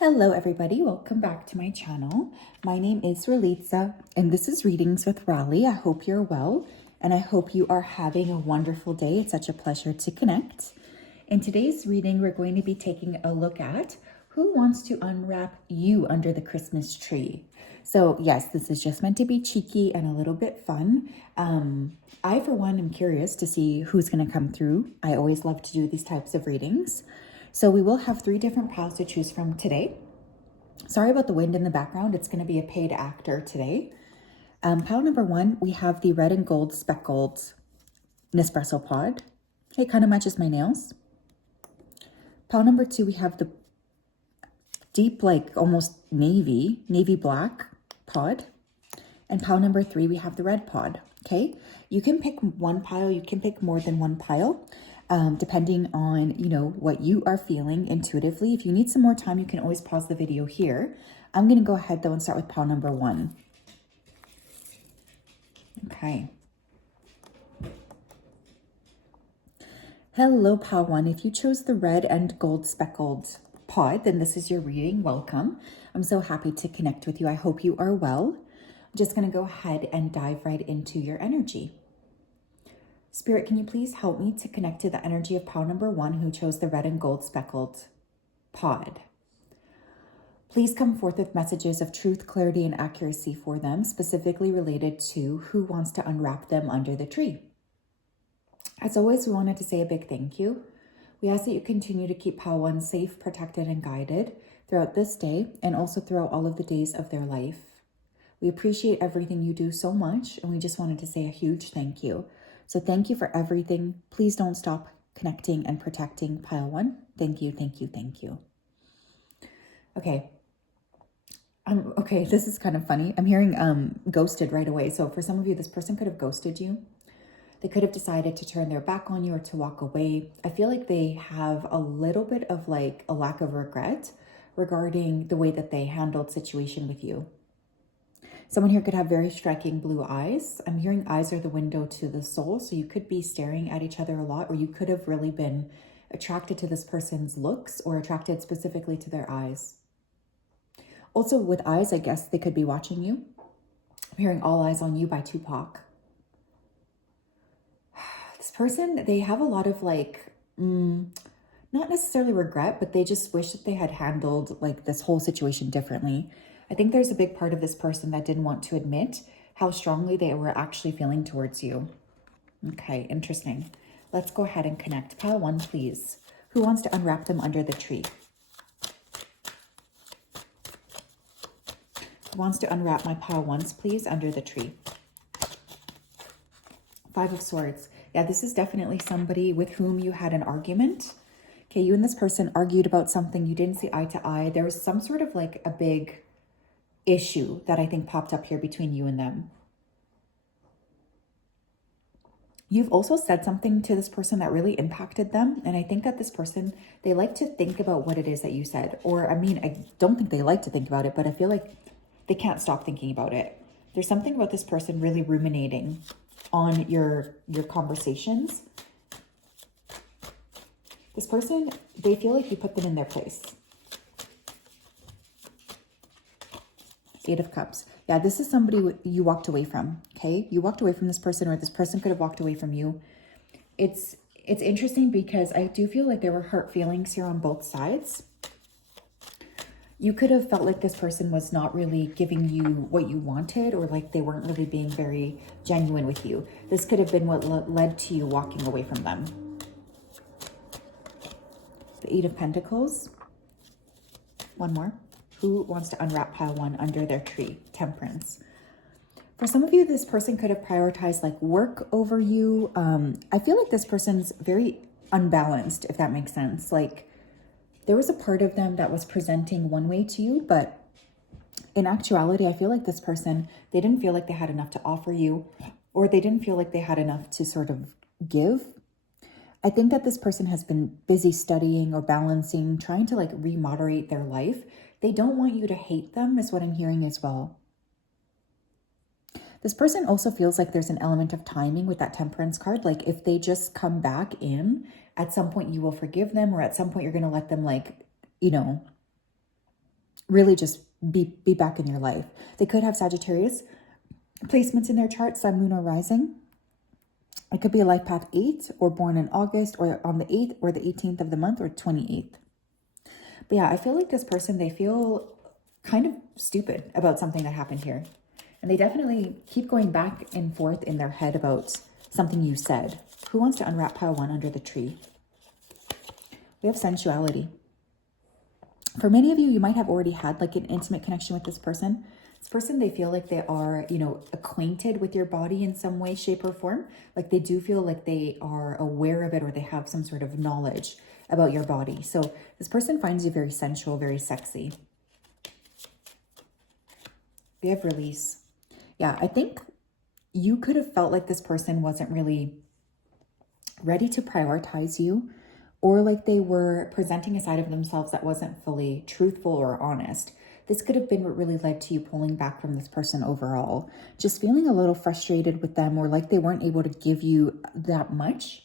Hello everybody, welcome back to my channel. My name is Ralitza and this is Readings with Rali. I hope you're well and I hope you are having a wonderful day. It's such a pleasure to connect. In today's reading, we're going to be taking a look at who wants to unwrap you under the Christmas tree. So yes, this is just meant to be cheeky and a little bit fun. I, for one, am curious to see who's going to come through. I always love to do these types of readings. So we will have 3 different piles to choose from today. Sorry about the wind in the background. It's going to be a paid actor today. Pile number 1, we have the red and gold speckled Nespresso pod. It kind of matches my nails. Pile number 2, we have the deep, like almost navy black pod. And pile number 3, we have the red pod. Okay, you can pick one pile. You can pick more than one pile. Depending on, what you are feeling intuitively. If you need some more time, you can always pause the video here. I'm going to go ahead though and start with pile number 1. Okay. Hello, pile 1. If you chose the red and gold speckled pod, then this is your reading. Welcome. I'm so happy to connect with you. I hope you are well. I'm just going to go ahead and dive right into your energy. Spirit, can you please help me to connect to the energy of pile number 1 who chose the red and gold speckled pod? Please come forth with messages of truth, clarity, and accuracy for them, specifically related to who wants to unwrap them under the tree. As always, we wanted to say a big thank you. We ask that you continue to keep pile 1 safe, protected, and guided throughout this day and also throughout all of the days of their life. We appreciate everything you do so much, and we just wanted to say a huge thank you. So thank you for everything. Please don't stop connecting and protecting pile 1. Thank you, thank you, thank you. Okay. Okay, this is kind of funny. I'm hearing ghosted right away. So for some of you, this person could have ghosted you. They could have decided to turn their back on you or to walk away. I feel like they have a little bit of like a lack of regret regarding the way that they handled situation with you. Someone here could have very striking blue eyes. I'm hearing eyes are the window to the soul. So you could be staring at each other a lot, or you could have really been attracted to this person's looks or attracted specifically to their eyes. Also with eyes, I guess they could be watching you. I'm hearing All Eyes on You by Tupac. This person, they have a lot of like, not necessarily regret, but they just wish that they had handled like this whole situation differently. I think there's a big part of this person that didn't want to admit how strongly they were actually feeling towards you. Okay, interesting. Let's go ahead and connect. Pile 1, please. Who wants to unwrap them under the tree? Who wants to unwrap my pile 1s, please, under the tree? 5 of Swords. Yeah, this is definitely somebody with whom you had an argument. Okay, you and this person argued about something. You didn't see eye to eye. There was some sort of like a big issue that I think popped up here between you and them. You've also said something to this person that really impacted them. And I think that this person, they like to think about what it is that you said. Or, I mean, I don't think they like to think about it, but I feel like they can't stop thinking about it. There's something about this person really ruminating on your conversations. This person, they feel like you put them in their place. 8 of Cups. Yeah, this is somebody you walked away from, okay? You walked away from this person, or this person could have walked away from you. It's interesting because I do feel like there were hurt feelings here on both sides. You could have felt like this person was not really giving you what you wanted, or like they weren't really being very genuine with you. This could have been what led to you walking away from them. The 8 of Pentacles. One more. Who wants to unwrap pile 1 under their tree? Temperance. For some of you, this person could have prioritized like work over you. I feel like this person's very unbalanced, if that makes sense. Like there was a part of them that was presenting one way to you, but in actuality, I feel like this person, they didn't feel like they had enough to offer you, or they didn't feel like they had enough to sort of give. I think that this person has been busy studying or balancing, trying to like remoderate their life. They don't want you to hate them is what I'm hearing as well. This person also feels like there's an element of timing with that Temperance card. Like if they just come back in, at some point you will forgive them, or at some point you're going to let them like, really just be back in your life. They could have Sagittarius placements in their chart, sun, moon, or rising. It could be a life path 8 or born in August or on the 8th or the 18th of the month or 28th. But yeah, I feel like this person, they feel kind of stupid about something that happened here. And they definitely keep going back and forth in their head about something you said. Who wants to unwrap pile 1 under the tree? We have sensuality. For many of you, you might have already had like an intimate connection with this person. This person, they feel like they are, you know, acquainted with your body in some way, shape, or form. Like they do feel like they are aware of it, or they have some sort of knowledge about your body. So this person finds you very sensual, very sexy. We have release. Yeah, I think you could have felt like this person wasn't really ready to prioritize you, or like they were presenting a side of themselves that wasn't fully truthful or honest. This could have been what really led to you pulling back from this person overall. Just feeling a little frustrated with them, or like they weren't able to give you that much.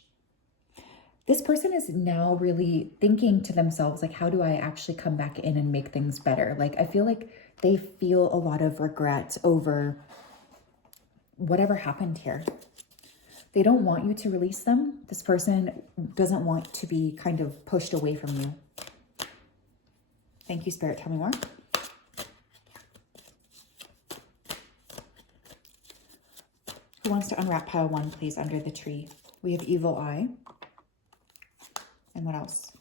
This person is now really thinking to themselves, like, how do I actually come back in and make things better? Like, I feel like they feel a lot of regret over whatever happened here. They don't want you to release them. This person doesn't want to be kind of pushed away from you. Thank you, Spirit. Tell me more. Who wants to unwrap pile 1, please, under the tree? We have evil eye. And what else?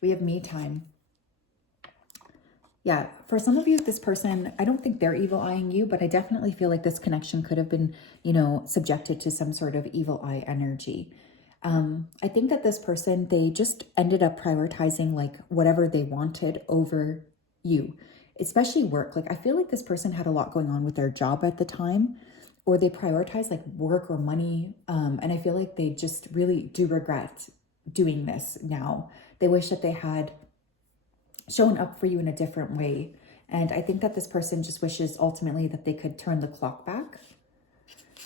We have me time. Yeah, for some of you, this person, I don't think they're evil eyeing you, but I definitely feel like this connection could have been, you know, subjected to some sort of evil eye energy. I think that this person, they just ended up prioritizing like whatever they wanted over you, especially work. Like I feel like this person had a lot going on with their job at the time, or they prioritize like work or money. And I feel like they just really do regret doing this now. They wish that they had shown up for you in a different way. And I think that this person just wishes ultimately that they could turn the clock back.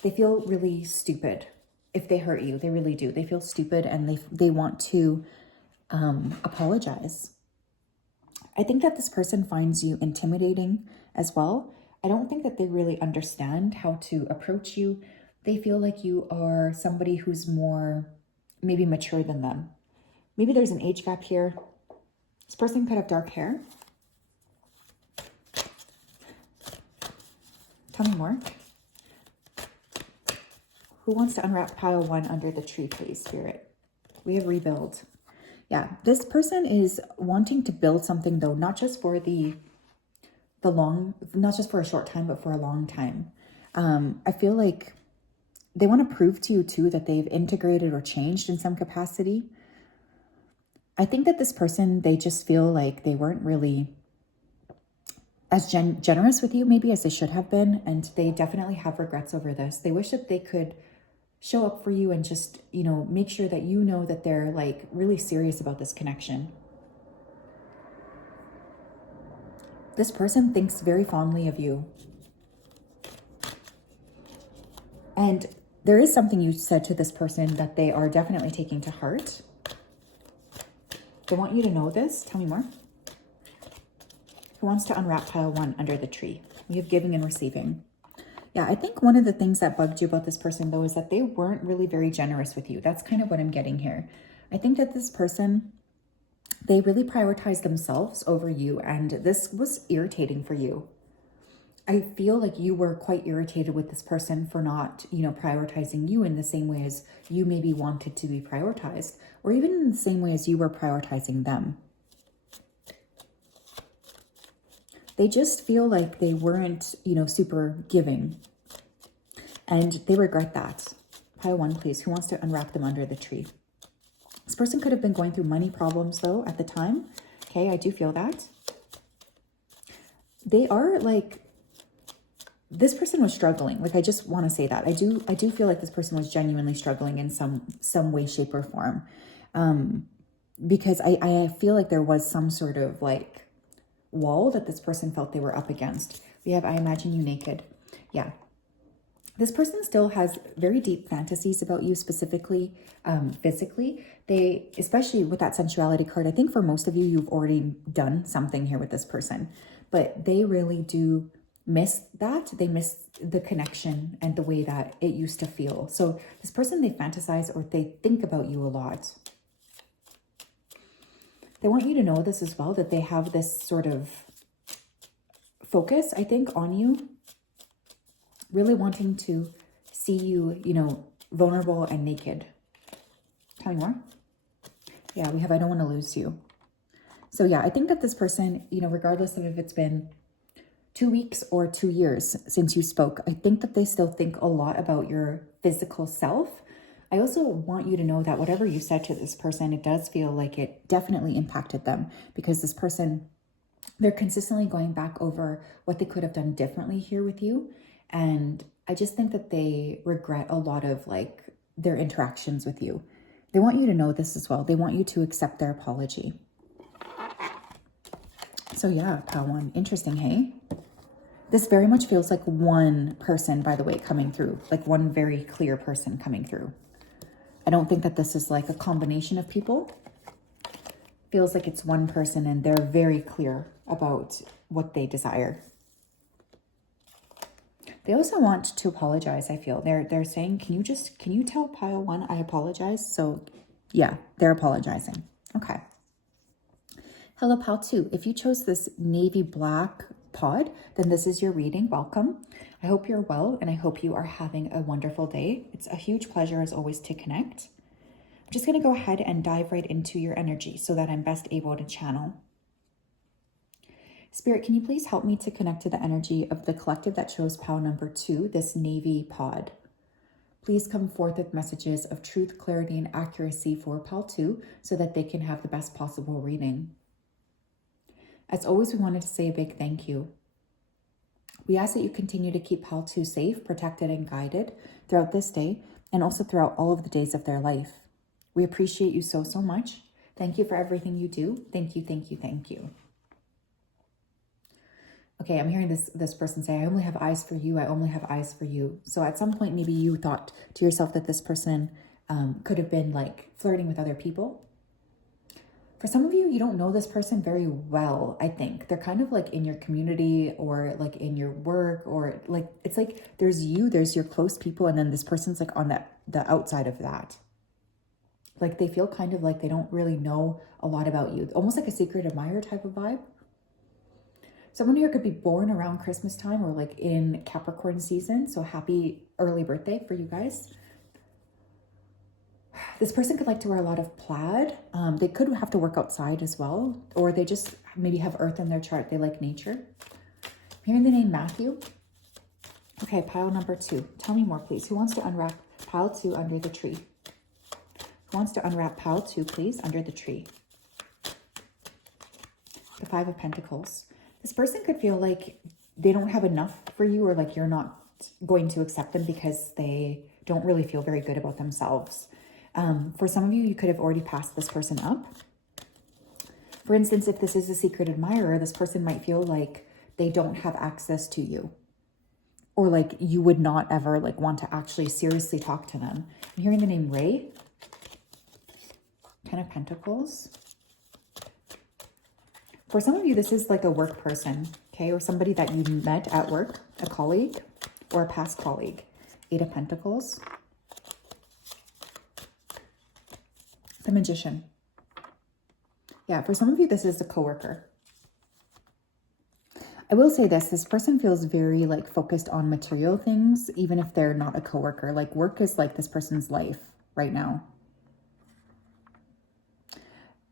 They feel really stupid if they hurt you. They really do. They feel stupid, and they want to apologize. I think that this person finds you intimidating as well. I don't think that they really understand how to approach you. They feel like you are somebody who's more maybe mature than them. Maybe there's an age gap here. This person could have dark hair. Tell me more. Who wants to unwrap pile 1 under the tree, please, Spirit? We have rebuild. Yeah, this person is wanting to build something, though, not just for not just for a short time, but for a long time. I feel like they want to prove to you, too, that they've integrated or changed in some capacity. I think that this person, they just feel like they weren't really as generous with you maybe as they should have been. And they definitely have regrets over this. They wish that they could show up for you and just, you know, make sure that you know that they're like really serious about this connection. This person thinks very fondly of you. And there is something you said to this person that they are definitely taking to heart. They want you to know this. Tell me more. Who wants to unwrap pile 1 under the tree? We have giving and receiving. Yeah, I think one of the things that bugged you about this person, though, is that they weren't really very generous with you. That's kind of what I'm getting here. I think that this person, they really prioritized themselves over you, and this was irritating for you. I feel like you were quite irritated with this person for not, you know, prioritizing you in the same way as you maybe wanted to be prioritized, or even in the same way as you were prioritizing them. They just feel like they weren't, you know, super giving, and they regret that. Pile 1, please. Who wants to unwrap them under the tree? This person could have been going through money problems, though, at the time. Okay, I do feel that. They are like, this person was struggling. Like, I just want to say that. I do feel like this person was genuinely struggling in some way, shape, or form. Because I feel like there was some sort of like wall that this person felt they were up against. We have I imagine you naked. Yeah. This person still has very deep fantasies about you, specifically physically. They, especially with that sensuality card, I think for most of you, you've already done something here with this person, but they really do miss that. They miss the connection and the way that it used to feel. So this person, they fantasize or they think about you a lot. They want you to know this as well, that they have this sort of focus, I think, on you, really wanting to see you, you know, vulnerable and naked. Tell me more. Yeah, we have, I don't want to lose you. So yeah, I think that this person, you know, regardless of if it's been 2 weeks or 2 years since you spoke, I think that they still think a lot about your physical self. I also want you to know that whatever you said to this person, it does feel like it definitely impacted them, because this person, they're consistently going back over what they could have done differently here with you. And I just think that they regret a lot of like their interactions with you. They want you to know this as well. They want you to accept their apology. So yeah, pile one. Interesting, hey? This very much feels like one person, by the way, coming through. Like one very clear person coming through. I don't think that this is like a combination of people. Feels like it's one person and they're very clear about what they desire. They also want to apologize, I feel. They're saying, can you tell pile one I apologize? So yeah, they're apologizing. Okay. Hello, pile two. If you chose this navy black pod, then this is your reading. Welcome. I hope you're well, and I hope you are having a wonderful day. It's a huge pleasure, as always, to connect. I'm just going to go ahead and dive right into your energy so that I'm best able to channel. Spirit, can you please help me to connect to the energy of the collective that chose pile number 2, this navy pod? Please come forth with messages of truth, clarity, and accuracy for pile 2 so that they can have the best possible reading. As always, we wanted to say a big thank you. We ask that you continue to keep pile 2 safe, protected, and guided throughout this day and also throughout all of the days of their life. We appreciate you so, so much. Thank you for everything you do. Thank you, thank you, thank you. Okay, I'm hearing this person say, I only have eyes for you. I only have eyes for you. So at some point, maybe you thought to yourself that this person could have been like flirting with other people. For some of you, you don't know this person very well, I think. They're kind of like in your community or like in your work, or like, it's like there's you, there's your close people, and then this person's like on the outside of that. Like they feel kind of like they don't really know a lot about you. Almost like a secret admirer type of vibe. Someone here could be born around Christmas time or like in Capricorn season. So happy early birthday for you guys. This person could like to wear a lot of plaid. They could have to work outside as well. Or they just maybe have earth in their chart. They like nature. I'm hearing the name Matthew. Okay, pile number 2. Tell me more, please. Who wants to unwrap pile 2 under the tree? Who wants to unwrap pile 2, please, under the tree? The 5 of Pentacles. This person could feel like they don't have enough for you, or like you're not going to accept them because they don't really feel very good about themselves. For some of you, you could have already passed this person up. For instance, if this is a secret admirer, this person might feel like they don't have access to you, or like you would not ever like want to actually seriously talk to them. I'm hearing the name Ray. 10 of Pentacles. For some of you, this is like a work person, okay? Or somebody that you met at work, a colleague or a past colleague. 8 of Pentacles. The Magician. Yeah, for some of you, this is a coworker. I will say this person feels very like focused on material things, even if they're not a coworker. Like work is like this person's life right now.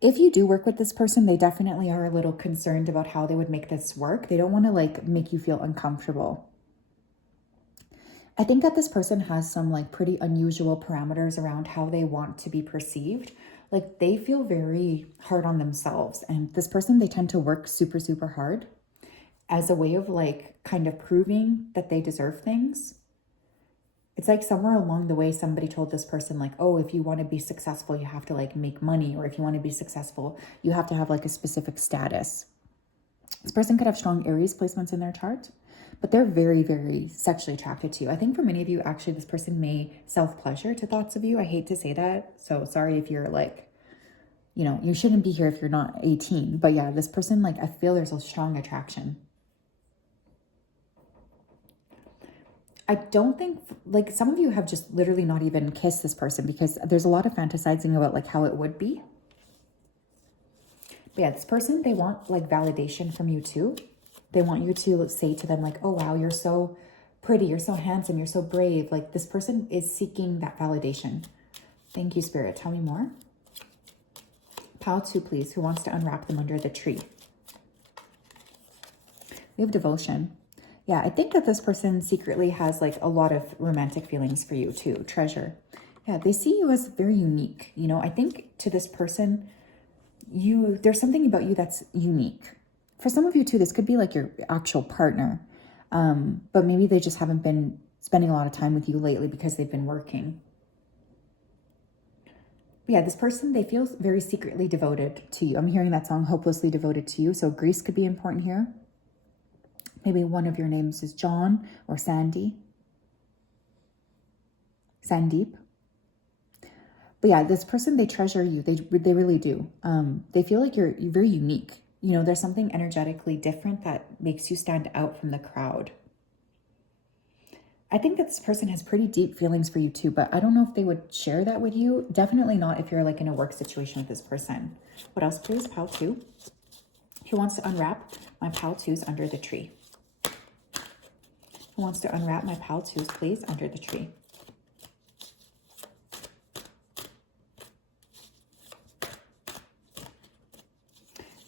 If you do work with this person, they definitely are a little concerned about how they would make this work. They don't want to like make you feel uncomfortable. I think that this person has some like pretty unusual parameters around how they want to be perceived. Like they feel very hard on themselves, and this person, they tend to work super, super hard as a way of like kind of proving that they deserve things. It's like somewhere along the way, somebody told this person like, oh, if you want to be successful, you have to like make money. Or if you want to be successful, you have to have like a specific status. This person could have strong Aries placements in their chart. but they're very, very sexually attracted to you. I think for many of you, actually, this person may self-pleasure to thoughts of you. I hate to say that. So sorry if you're like, you know, you shouldn't be here if you're not 18. But yeah, this person, like, I feel there's a strong attraction. I don't think, like, some of you have just literally not even kissed this person because there's a lot of fantasizing about like how it would be. But yeah, this person, they want like validation from you too. They want you to say to them like, oh, wow, you're so pretty. You're so handsome. You're so brave. Like, this person is seeking that validation. Thank you, Spirit. Tell me more. Pile 2, please. Who wants to unwrap them under the tree? We have devotion. Yeah, I think that this person secretly has like a lot of romantic feelings for you too. Treasure. Yeah, they see you as very unique. You know, I think to this person, there's something about you that's unique. For some of you too, this could be like your actual partner. But maybe they just haven't been spending a lot of time with you lately because they've been working. But yeah, this person, they feel very secretly devoted to you. I'm hearing that song, Hopelessly Devoted to You. So Greece could be important here. Maybe one of your names is John or Sandy. Sandeep. But yeah, this person, they treasure you. They really do. They feel like you're very unique. You know, there's something energetically different that makes you stand out from the crowd. I think that this person has pretty deep feelings for you too, but I don't know if they would share that with you. Definitely not if you're like in a work situation with this person. What else, please? Pile 2. Who wants to unwrap my pile 2s under the tree? Who wants to unwrap my pile 2s, please, under the tree?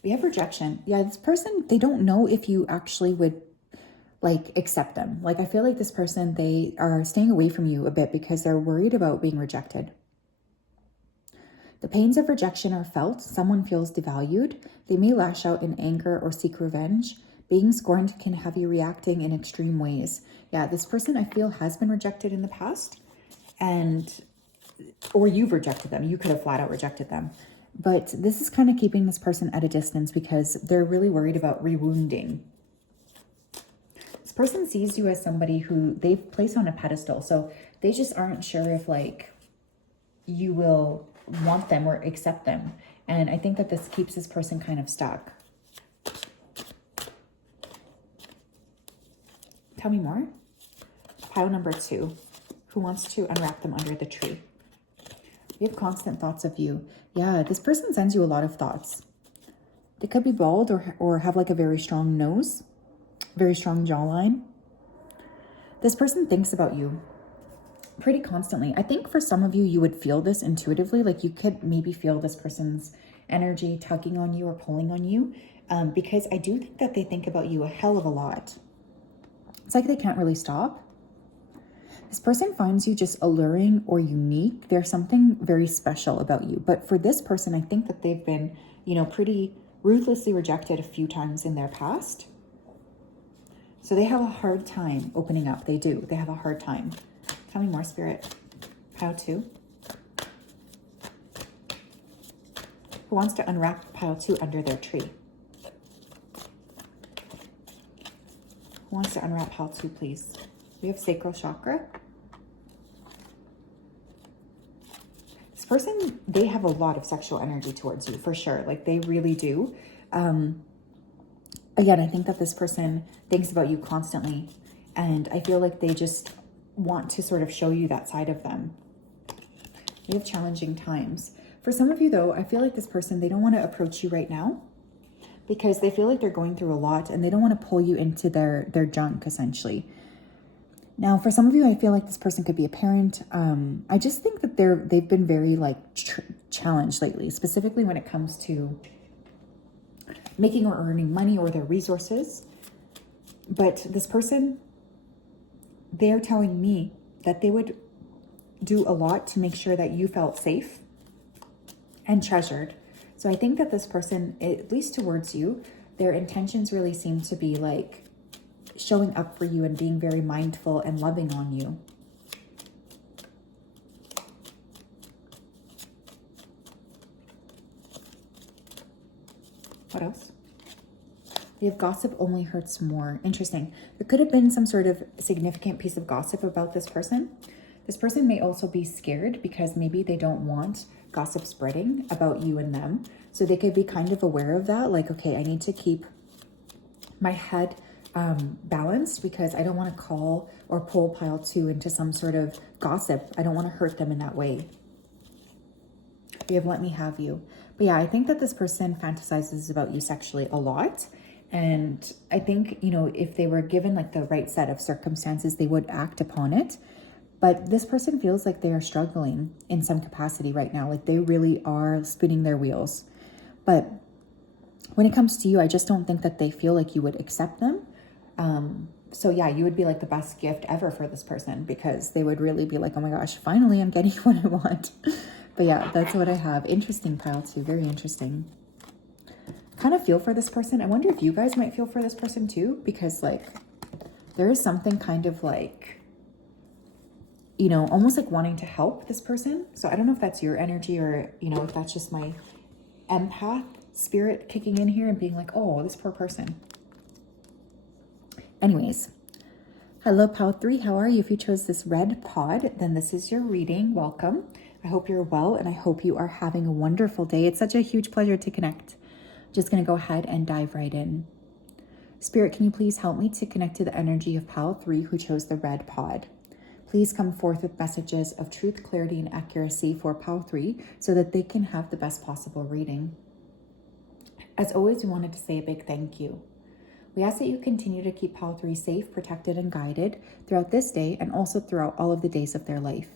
We have rejection. Yeah, this person, they don't know if you actually would like accept them. Like, I feel like this person, they are staying away from you a bit because they're worried about being rejected. The pains of rejection are felt. Someone feels devalued. They may lash out in anger or seek revenge. Being scorned can have you reacting in extreme ways. Yeah, this person, I feel, has been rejected in the past, or you've rejected them. You could have flat out rejected them. But this is kind of keeping this person at a distance because they're really worried about rewounding. This person sees you as somebody who they've placed on a pedestal. So they just aren't sure if like you will want them or accept them. And I think that this keeps this person kind of stuck. Tell me more. Pile number 2. Who wants to unwrap them under the tree? We have constant thoughts of you. Yeah, this person sends you a lot of thoughts. They could be bald or have like a very strong nose, very strong jawline. This person thinks about you pretty constantly. I think for some of you, you would feel this intuitively. Like, you could maybe feel this person's energy tugging on you or pulling on you, because I do think that they think about you a hell of a lot. It's like they can't really stop. This person finds you just alluring or unique. There's something very special about you. But for this person, I think that they've been, you know, pretty ruthlessly rejected a few times in their past. So they have a hard time opening up. They do. They have a hard time. Tell me more, Spirit. Pile 2. Who wants to unwrap pile 2 under their tree? Who wants to unwrap pile 2, please? We have sacral chakra. This person, they have a lot of sexual energy towards you, for sure. Like, they really do. Again, I think that this person thinks about you constantly. And I feel like they just want to sort of show you that side of them. We have challenging times. For some of you, though, I feel like this person, they don't want to approach you right now because they feel like they're going through a lot and they don't want to pull you into their junk, essentially. Now, for some of you, I feel like this person could be a parent. I just think that they've been very like challenged lately, specifically when it comes to making or earning money or their resources. But this person, they're telling me that they would do a lot to make sure that you felt safe and treasured. So I think that this person, at least towards you, their intentions really seem to be like showing up for you and being very mindful and loving on you. What else? We have gossip only hurts more. Interesting. There could have been some sort of significant piece of gossip about this person. This person may also be scared because maybe they don't want gossip spreading about you and them. So they could be kind of aware of that. Like, okay, I need to keep my head balanced because I don't want to call or pull pile 2 into some sort of gossip. I don't want to hurt them in that way. We have let me have you. But yeah, I think that this person fantasizes about you sexually a lot. And I think, you know, if they were given like the right set of circumstances, they would act upon it. But this person feels like they are struggling in some capacity right now. Like they really are spinning their wheels. But when it comes to you, I just don't think that they feel like you would accept them. So yeah, you would be like the best gift ever for this person because they would really be like, oh my gosh, finally I'm getting what I want. But yeah, that's what I have. Interesting pile 2. Very interesting. Kind of feel for this person. I wonder if you guys might feel for this person too, because like there is something kind of like, you know, almost like wanting to help this person. So I don't know if that's your energy or, you know, if that's just my empath spirit kicking in here and being like, oh, this poor person. Anyways, hello, pile 3. How are you? If you chose this red pod, then this is your reading. Welcome. I hope you're well and I hope you are having a wonderful day. It's such a huge pleasure to connect. Just going to go ahead and dive right in. Spirit, can you please help me to connect to the energy of pile 3 who chose the red pod? Please come forth with messages of truth, clarity, and accuracy for pile 3 so that they can have the best possible reading. As always, we wanted to say a big thank you. We ask that you continue to keep pile 3 safe, protected, and guided throughout this day and also throughout all of the days of their life.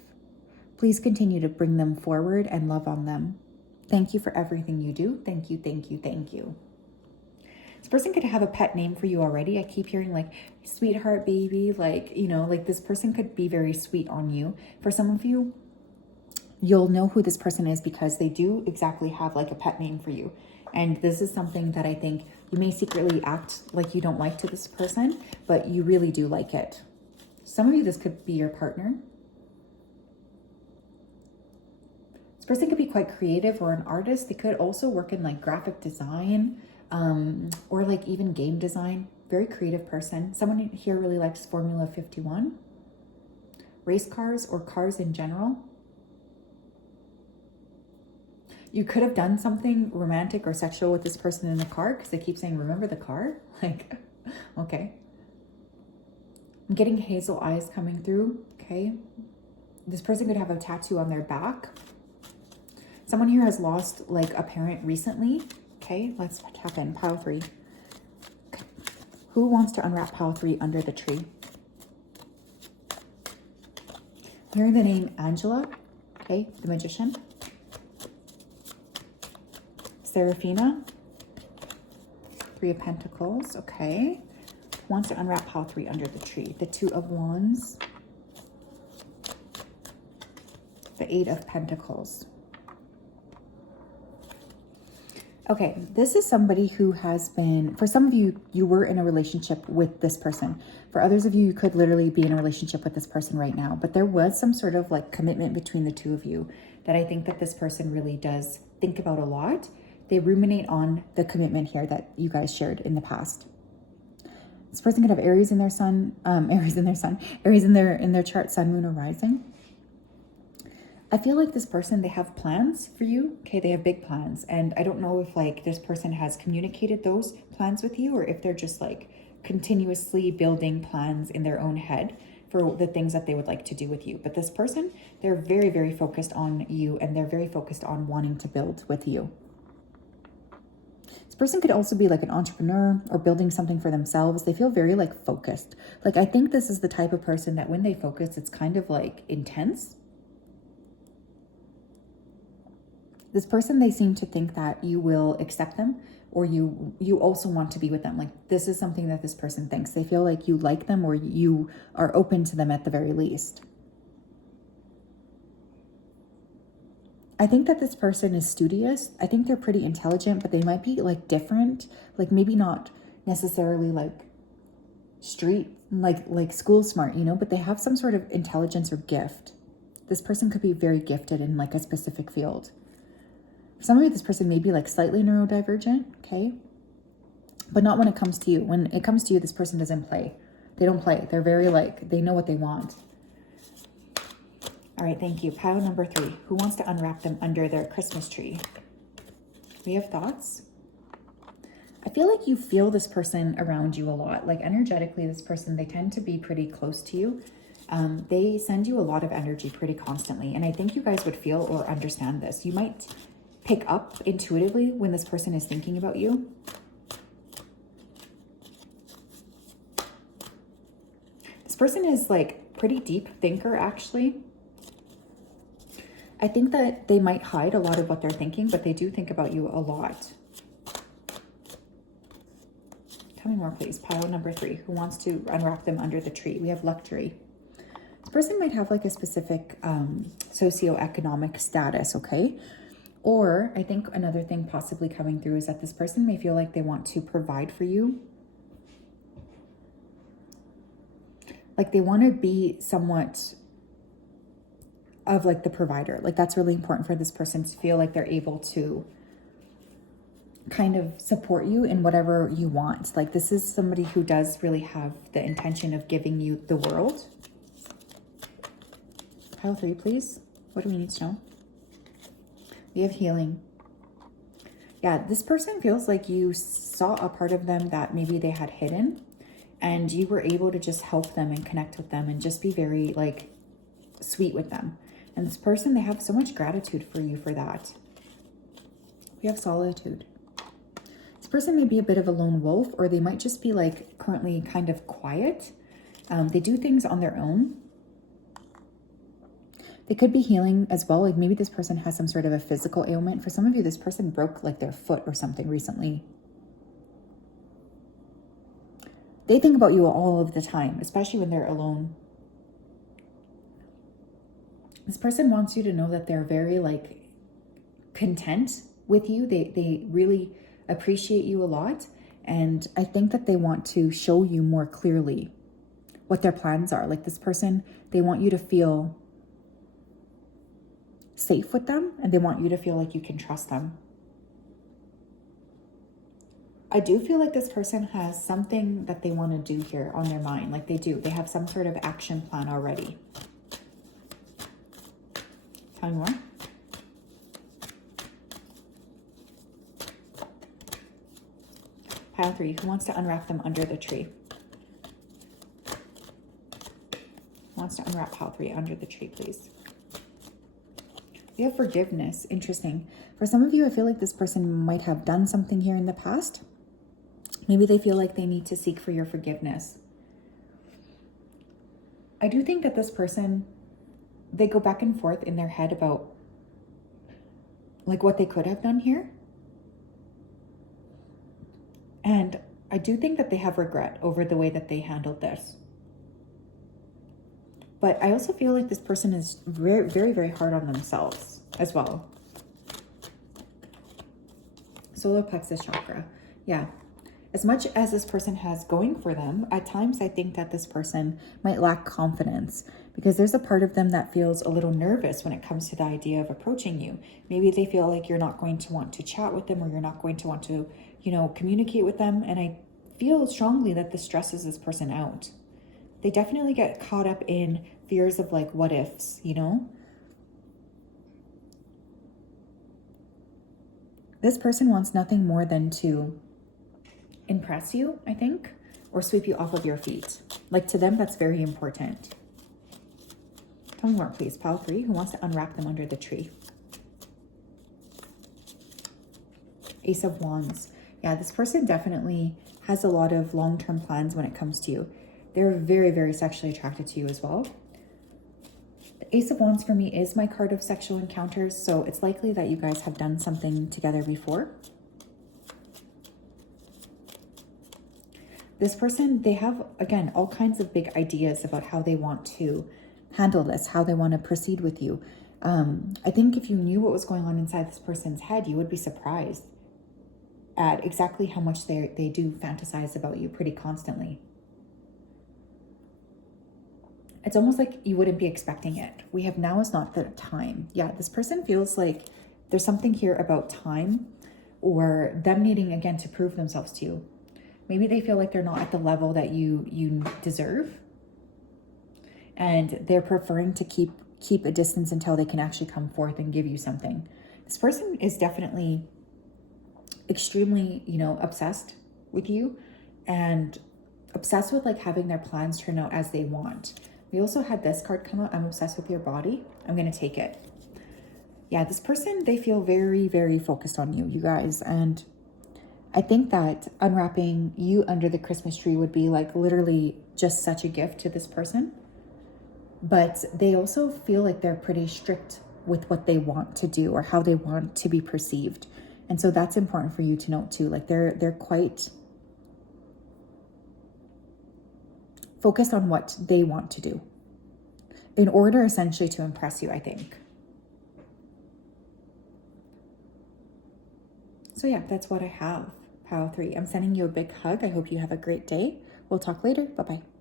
Please continue to bring them forward and love on them. Thank you for everything you do. Thank you, thank you, thank you. This person could have a pet name for you already. I keep hearing like sweetheart baby, like, you know, like this person could be very sweet on you. For some of you, you'll know who this person is because they do exactly have like a pet name for you. And this is something that I think you may secretly act like you don't like to this person, but you really do like it. Some of you, this could be your partner. This person could be quite creative or an artist. They could also work in like graphic design or like even game design. Very creative person. Someone here really likes Formula 51, race cars or cars in general. You could have done something romantic or sexual with this person in the car because they keep saying, remember the car? Like, okay. I'm getting hazel eyes coming through, okay? This person could have a tattoo on their back. Someone here has lost like a parent recently, okay? Let's tap in, pile 3. Okay. Who wants to unwrap pile 3 under the tree? Hearing the name Angela, okay, the magician. Serafina, 3 of Pentacles, okay. Wants to unwrap pile 3 under the tree. The 2 of Wands. The 8 of Pentacles. Okay, this is somebody who has been, for some of you, you were in a relationship with this person. For others of you, you could literally be in a relationship with this person right now. But there was some sort of like commitment between the 2 of you that I think that this person really does think about a lot. They ruminate on the commitment here that you guys shared in the past. This person could have Aries in their sun, Aries in their chart, sun, moon, or rising. I feel like this person, they have plans for you. Okay, they have big plans. And I don't know if like this person has communicated those plans with you or if they're just like continuously building plans in their own head for the things that they would like to do with you. But this person, they're very, very focused on you and they're very focused on wanting to build with you. This person could also be like an entrepreneur or building something for themselves. They feel very like focused. Like I think this is the type of person that when they focus, it's kind of like intense. This person, they seem to think that you will accept them or you also want to be with them. Like this is something that this person thinks. They feel like you like them or you are open to them at the very least. I think that this person is studious. I think they're pretty intelligent, but they might be like different, like maybe not necessarily like street, like school smart, you know, but they have some sort of intelligence or gift. This person could be very gifted in like a specific field. For some of you, this person may be like slightly neurodivergent, okay? but not when it comes to you. When it comes to you, this person doesn't play. They don't play. They're very like, they know what they want. All right, thank you. Pile number 3. Who wants to unwrap them under their Christmas tree? We have thoughts. I feel like you feel this person around you a lot. Like energetically, this person, they tend to be pretty close to you. They send you a lot of energy pretty constantly. And I think you guys would feel or understand this. You might pick up intuitively when this person is thinking about you. This person is like pretty deep thinker, actually. I think that they might hide a lot of what they're thinking, but they do think about you a lot. Tell me more, please. Pile number 3. Who wants to unwrap them under the tree? We have luxury. This person might have like a specific socioeconomic status, okay? Or I think another thing possibly coming through is that this person may feel like they want to provide for you. Like they want to be somewhat of like the provider. Like that's really important for this person to feel like they're able to kind of support you in whatever you want. Like this is somebody who does really have the intention of giving you the world. Pile 3, please. What do we need to know? We have healing. Yeah, this person feels like you saw a part of them that maybe they had hidden, and you were able to just help them and connect with them and just be very like sweet with them. And this person, they have so much gratitude for you for that. We have solitude. This person may be a bit of a lone wolf, or they might just be like currently kind of quiet. They do things on their own. They could be healing as well. Like maybe this person has some sort of a physical ailment. For some of you, this person broke like their foot or something recently. They think about you all of the time, especially when they're alone. This person wants you to know that they're very like content with you. They really appreciate you a lot. And I think that they want to show you more clearly what their plans are. Like this person, they want you to feel safe with them, and they want you to feel like you can trust them. I do feel like this person has something that they want to do here on their mind. Like they have some sort of action plan already. Tell me more. Pile 3, who wants to unwrap them under the tree? Who wants to unwrap pile 3 under the tree, please? We have forgiveness. Interesting. For some of you, I feel like this person might have done something here in the past. Maybe they feel like they need to seek for your forgiveness. I do think that this person, they go back and forth in their head about like what they could have done here. And I do think that they have regret over the way that they handled this. But I also feel like this person is very, very, very hard on themselves as well. Solar plexus chakra. Yeah. As much as this person has going for them, at times I think that this person might lack confidence because there's a part of them that feels a little nervous when it comes to the idea of approaching you. Maybe they feel like you're not going to want to chat with them, or you're not going to want to, communicate with them. And I feel strongly that this stresses this person out. They definitely get caught up in fears of like what ifs, This person wants nothing more than to impress you, I think, or sweep you off of your feet. Like to them, that's very important. Tell me more, please. Pile 3, who wants to unwrap them under the tree? Ace of Wands. Yeah, this person definitely has a lot of long-term plans when it comes to you. They're very, very sexually attracted to you as well. The Ace of Wands for me is my card of sexual encounters, so it's likely that you guys have done something together before. This person, they have, again, all kinds of big ideas about how they want to handle this, how they want to proceed with you. I think if you knew what was going on inside this person's head, you would be surprised at exactly how much they do fantasize about you pretty constantly. It's almost like you wouldn't be expecting it. We have now is not the time. Yeah, this person feels like there's something here about time, or them needing, again, to prove themselves to you. Maybe they feel like they're not at the level that you deserve. And they're preferring to keep a distance until they can actually come forth and give you something. This person is definitely extremely, obsessed with you and obsessed with like having their plans turn out as they want. We also had this card come out. I'm obsessed with your body. I'm going to take it. Yeah, this person, they feel very, very focused on you, you guys. And I think that unwrapping you under the Christmas tree would be like literally just such a gift to this person. But they also feel like they're pretty strict with what they want to do or how they want to be perceived. And so that's important for you to note too. Like they're quite focused on what they want to do in order essentially to impress you, I think. So yeah, that's what I have. Pile 3. I'm sending you a big hug. I hope you have a great day. We'll talk later. Bye-bye.